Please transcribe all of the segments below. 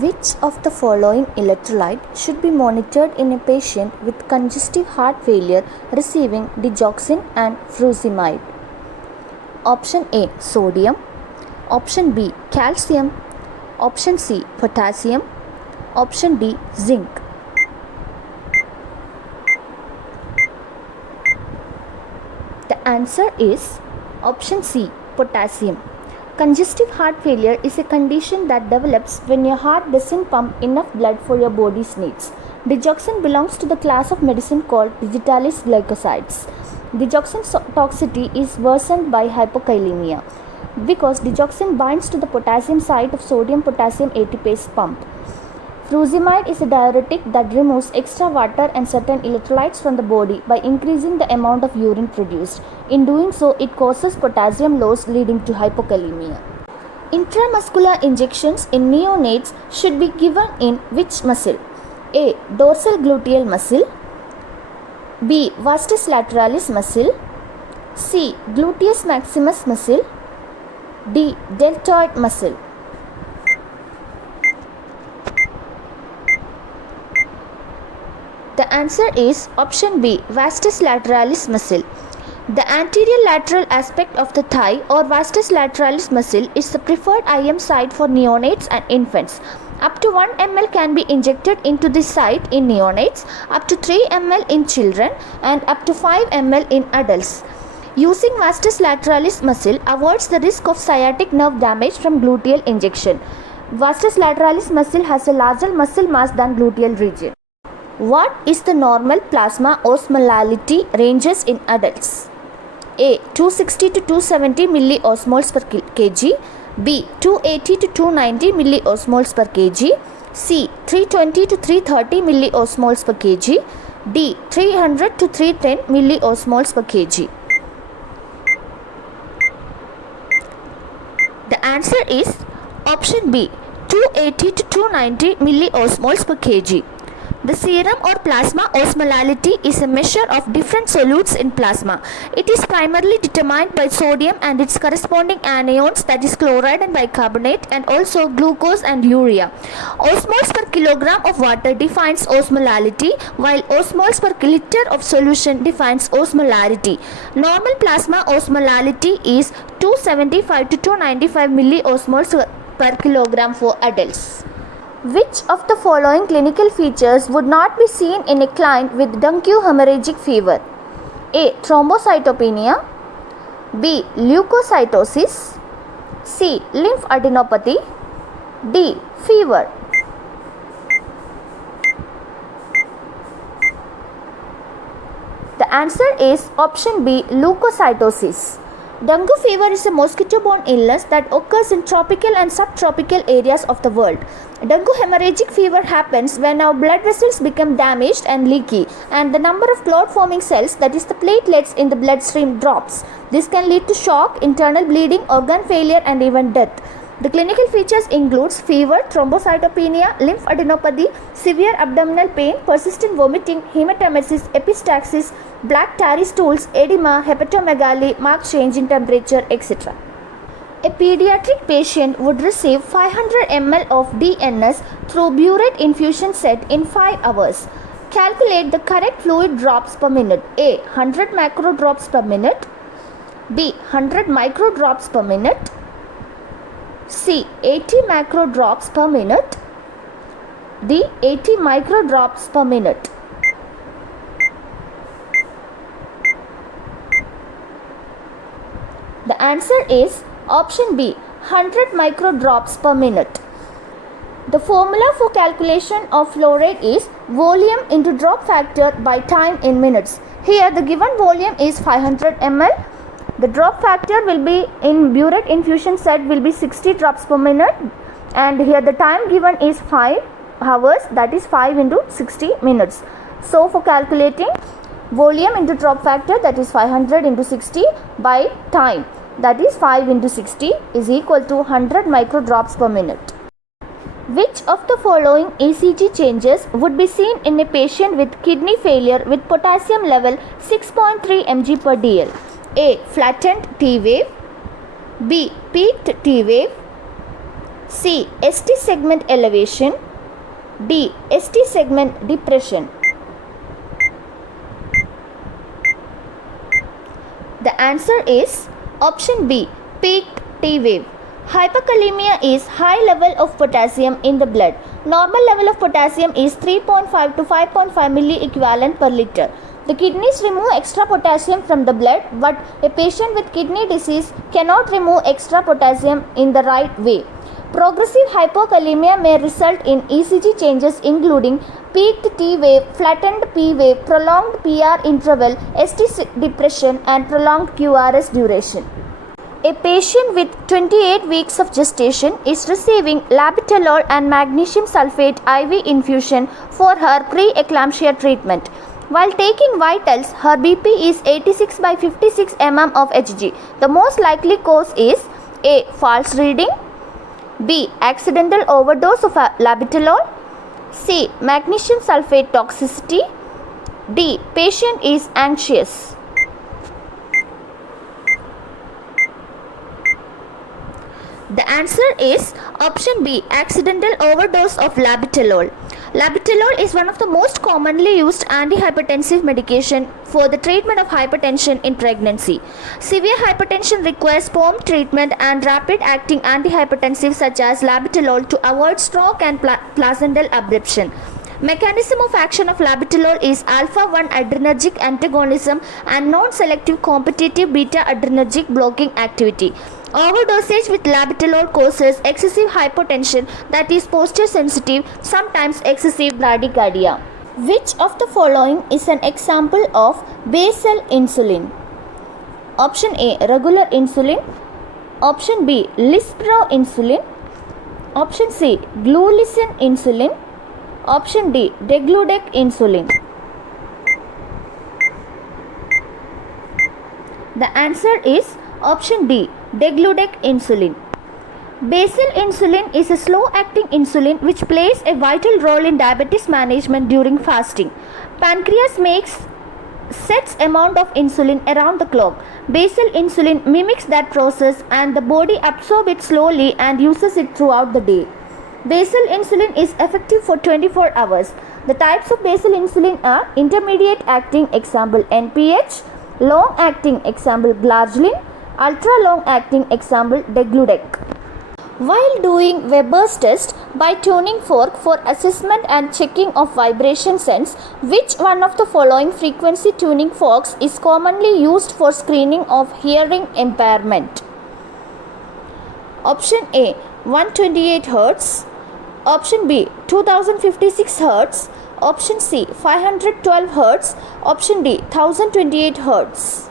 Which of the following electrolyte should be monitored in a patient with congestive heart failure receiving digoxin and furosemide? Option A, sodium. Option B, calcium. Option C, potassium. Option D, zinc. The answer is option C, potassium. Congestive heart failure is a condition that develops when your heart doesn't pump enough blood for your body's needs. Digoxin belongs to the class of medicine called digitalis glycosides. Digoxin toxicity is worsened by hypokalemia because digoxin binds to the potassium site of sodium-potassium ATPase pump. Furosemide is a diuretic that removes extra water and certain electrolytes from the body by increasing the amount of urine produced. In doing so, it causes potassium loss leading to hypokalemia. Intramuscular injections in neonates should be given in which muscle? A. Dorsal gluteal muscle. B. Vastus lateralis muscle. C. Gluteus maximus muscle. D. Deltoid muscle. The answer is option B, vastus lateralis muscle. The anterior lateral aspect of the thigh or vastus lateralis muscle is the preferred IM site for neonates and infants. Up to 1 ml can be injected into this site in neonates, up to 3 ml in children, and up to 5 ml in adults. Using vastus lateralis muscle avoids the risk of sciatic nerve damage from gluteal injection. Vastus lateralis muscle has a larger muscle mass than gluteal region. What is the normal plasma osmolality ranges in adults? A. 260 to 270 milliosmoles per kg. B. 280 to 290 milliosmoles per kg. C. 320 to 330 milliosmoles per kg. D. 300 to 310 milliosmoles per kg. The answer is option B, 280 to 290 milliosmoles per kg. The serum or plasma osmolality is a measure of different solutes in plasma. It is primarily determined by sodium and its corresponding anions, that is chloride and bicarbonate, and also glucose and urea. Osmoles per kilogram of water defines osmolality, while osmoles per liter of solution defines osmolarity. Normal plasma osmolality is 275 to 295 milliosmoles per kilogram for adults. Which of the following clinical features would not be seen in a client with dengue hemorrhagic fever? A. Thrombocytopenia. B. Leukocytosis. C. Lymphadenopathy. D. Fever. The answer is option B, leukocytosis. Dengue fever is a mosquito-borne illness that occurs in tropical and subtropical areas of the world. Dengue hemorrhagic fever happens when our blood vessels become damaged and leaky and the number of clot-forming cells, that is the platelets in the bloodstream, drops. This can lead to shock, internal bleeding, organ failure and even death. The clinical features includes fever, thrombocytopenia, lymphadenopathy, severe abdominal pain, persistent vomiting, hematemesis, epistaxis, black tarry stools, edema, hepatomegaly, marked change in temperature, etc. A pediatric patient would receive 500 ml of DNS through burette infusion set in 5 hours. Calculate the correct fluid drops per minute. A. 100 macro drops per minute. B. 100 micro drops per minute. C. 80 macro drops per minute. D. 80 micro drops per minute. The answer is option B, 100 micro drops per minute. The formula for calculation of flow rate is volume into drop factor by time in minutes. Here the given volume is 500 ml. The drop factor will be in burette infusion set will be 60 drops per minute, and here the time given is 5 hours, that is 5 into 60 minutes. So for calculating volume into drop factor, that is 500 into 60 by time, that is 5 into 60 is equal to 100 micro drops per minute. Which of the following ECG changes would be seen in a patient with kidney failure with potassium level 6.3 mg per dl? A. Flattened T wave. B. Peaked T wave. C. ST segment elevation. D. ST segment depression. The answer is option B. Peaked T wave. Hyperkalemia is high level of potassium in the blood. Normal level of potassium is 3.5 to 5.5 milliequivalent per liter. The kidneys remove extra potassium from the blood, but a patient with kidney disease cannot remove extra potassium in the right way. Progressive hypokalemia may result in ECG changes including peaked T wave, flattened P wave, prolonged PR interval, ST depression and prolonged QRS duration. A patient with 28 weeks of gestation is receiving labetalol and magnesium sulfate IV infusion for her pre-eclampsia treatment. While taking vitals, her BP is 86 by 56 mm of Hg. The most likely cause is A. False reading, B. Accidental overdose of labetalol, C. Magnesium sulfate toxicity, D. Patient is anxious. The answer is option B. Accidental overdose of labetalol. Labetalol is one of the most commonly used antihypertensive medication for the treatment of hypertension in pregnancy. Severe hypertension requires prompt treatment and rapid-acting antihypertensives such as labetalol to avoid stroke and placental abruption. Mechanism of action of labetalol is alpha-1 adrenergic antagonism and non-selective competitive beta-adrenergic blocking activity. Overdosage with labetalol causes excessive hypotension that is posture sensitive, sometimes excessive bradycardia. Which of the following is an example of basal insulin? Option A. Regular insulin. Option B. Lispro insulin. Option C. Glulicin insulin. Option D. Degludec insulin. The answer is option D. Degludec insulin. Basal insulin is a slow-acting insulin which plays a vital role in diabetes management during fasting. Pancreas makes sets amount of insulin around the clock. Basal insulin mimics that process and the body absorbs it slowly and uses it throughout the day. Basal insulin is effective for 24 hours. The types of basal insulin are intermediate acting, example NPH, long acting, example glargine, ultra long acting, example degludec. While doing Weber's test by tuning fork for assessment and checking of vibration sense, which one of the following frequency tuning forks is commonly used for screening of hearing impairment? Option A. 128 Hz. Option B. 2056 Hz. Option C. 512 Hz. Option D. 1028 Hz.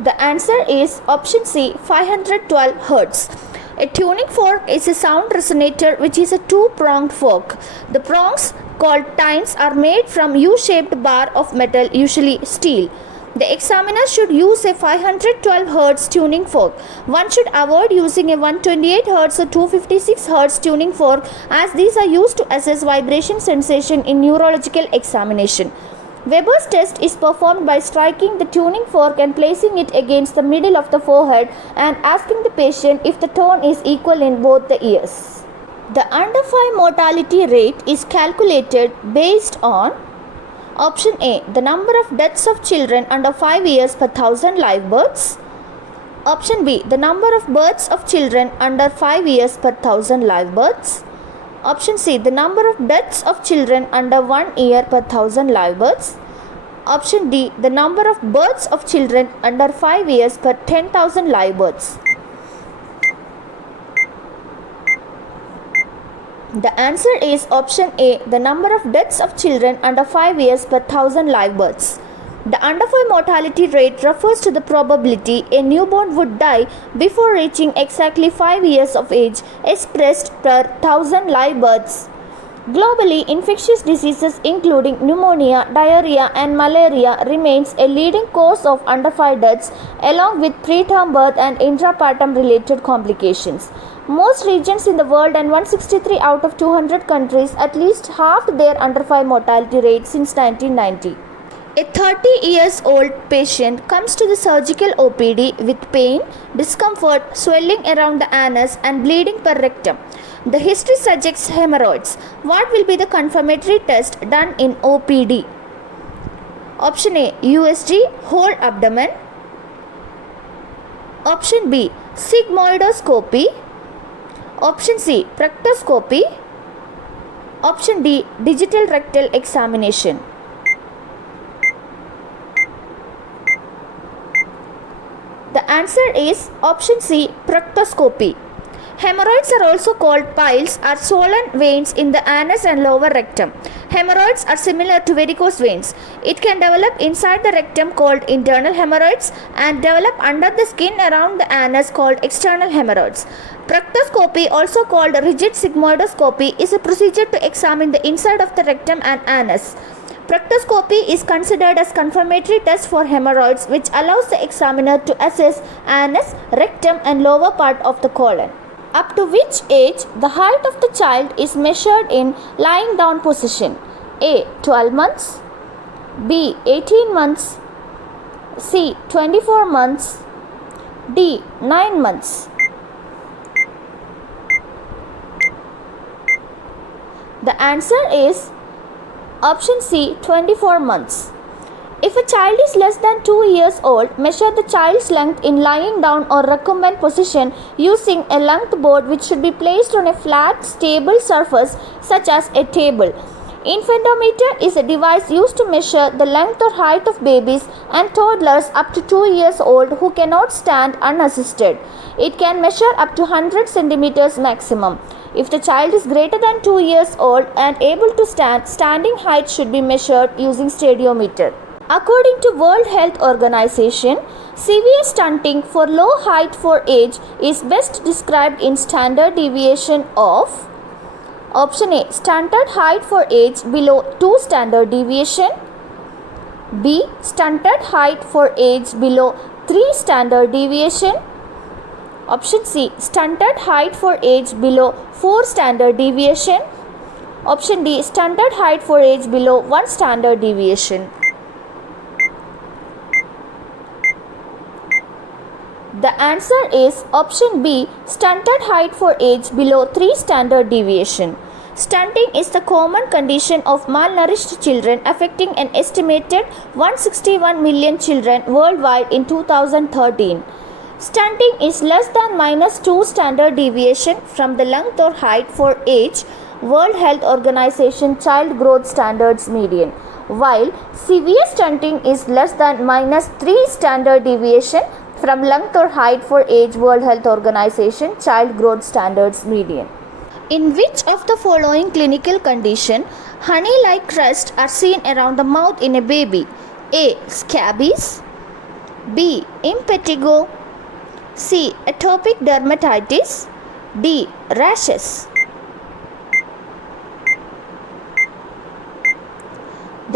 The answer is option C. 512 Hz. A tuning fork is a sound resonator which is a two-pronged fork. The prongs, called tines, are made from U-shaped bar of metal, usually steel. The examiner should use a 512 Hz tuning fork. One should avoid using a 128 Hz or 256 Hz tuning fork as these are used to assess vibration sensation in neurological examination. Weber's test is performed by striking the tuning fork and placing it against the middle of the forehead and asking the patient if the tone is equal in both the ears. The under 5 mortality rate is calculated based on option A. The number of deaths of children under 5 years per 1000 live births. Option B. The number of births of children under 5 years per 1000 live births. Option C. The number of deaths of children under 1 year per 1000 live births. Option D. The number of births of children under 5 years per 10,000 live births. The answer is option A. The number of deaths of children under 5 years per 1000 live births. The under 5 mortality rate refers to the probability a newborn would die before reaching exactly 5 years of age expressed per 1000 live births. Globally, infectious diseases including pneumonia, diarrhea and malaria remains a leading cause of under 5 deaths along with preterm birth and intrapartum related complications. Most regions in the world and 163 out of 200 countries at least halved their under 5 mortality rate since 1990. A 30 years old patient comes to the surgical OPD with pain, discomfort, swelling around the anus and bleeding per rectum. The history suggests hemorrhoids. What will be the confirmatory test done in OPD? Option A, USG, whole abdomen. Option B, sigmoidoscopy. Option C, proctoscopy. Option D, digital rectal examination. The answer is option C, proctoscopy. Hemorrhoids are also called piles or swollen veins in the anus and lower rectum. Hemorrhoids are similar to varicose veins. It can develop inside the rectum called internal hemorrhoids and develop under the skin around the anus called external hemorrhoids. Proctoscopy, also called rigid sigmoidoscopy, is a procedure to examine the inside of the rectum and anus. Proctoscopy is considered as confirmatory test for hemorrhoids, which allows the examiner to assess anus, rectum and lower part of the colon. Up to which age the height of the child is measured in lying down position? A. 12 months, B. 18 months, C. 24 months, D. 9 months. The answer is option C, 24 months. If a child is less than 2 years old, measure the child's length in lying down or recumbent position using a length board which should be placed on a flat, stable surface such as a table. Infantometer is a device used to measure the length or height of babies and toddlers up to 2 years old who cannot stand unassisted. It can measure up to 100 centimeters maximum. If the child is greater than 2 years old and able to stand, standing height should be measured using stadiometer. According to World Health Organization, severe stunting for low height for age is best described in standard deviation of option A, stunted height for age below 2 standard deviation, B, stunted height for age below 3 standard deviation, option C, stunted height for age below 4 standard deviation, option D, stunted height for age below 1 standard deviation. The answer is option B, stunted height for age below 3 standard deviation. Stunting is the common condition of malnourished children affecting an estimated 161 million children worldwide in 2013. Stunting is less than -2 standard deviation from the length or height for age World Health Organization Child Growth Standards median, while severe stunting is less than -3 standard deviation from length or height for age World Health Organization Child Growth Standards median. In which of the following clinical condition honey-like crusts are seen around the mouth in a baby? A. Scabies, B. Impetigo, C. Atopic dermatitis, D. Rashes.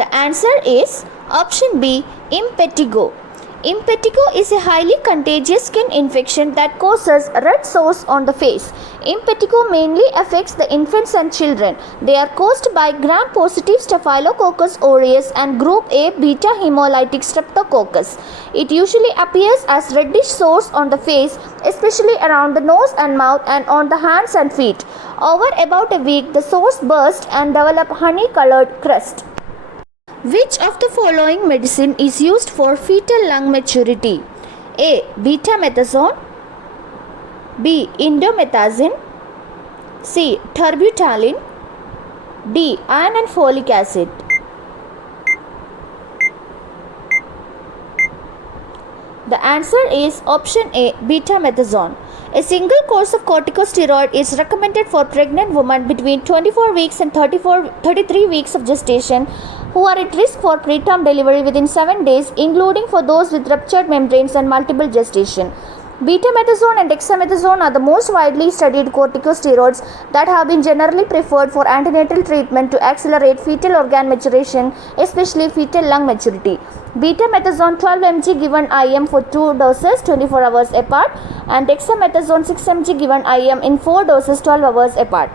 The answer is option B, impetigo. Impetigo is a highly contagious skin infection that causes red sores on the face. Impetigo mainly affects the infants and children. They are caused by gram-positive Staphylococcus aureus and group A beta hemolytic streptococcus. It usually appears as reddish sores on the face, especially around the nose and mouth and on the hands and feet. Over about a week, the sores burst and develop honey-colored crust. Which of the following medicine is used for fetal lung maturity? A. Betamethasone, B. Indomethacin, C. Terbutaline, D. Iron and folic acid. The answer is option A, betamethasone. A single course of corticosteroid is recommended for pregnant women between 24 weeks and 33 weeks of gestation who are at risk for preterm delivery within 7 days, including for those with ruptured membranes and multiple gestation. Betamethasone and dexamethasone are the most widely studied corticosteroids that have been generally preferred for antenatal treatment to accelerate fetal organ maturation, especially fetal lung maturity. Betamethasone 12 mg given IM for 2 doses 24 hours apart and dexamethasone 6 mg given IM in 4 doses 12 hours apart.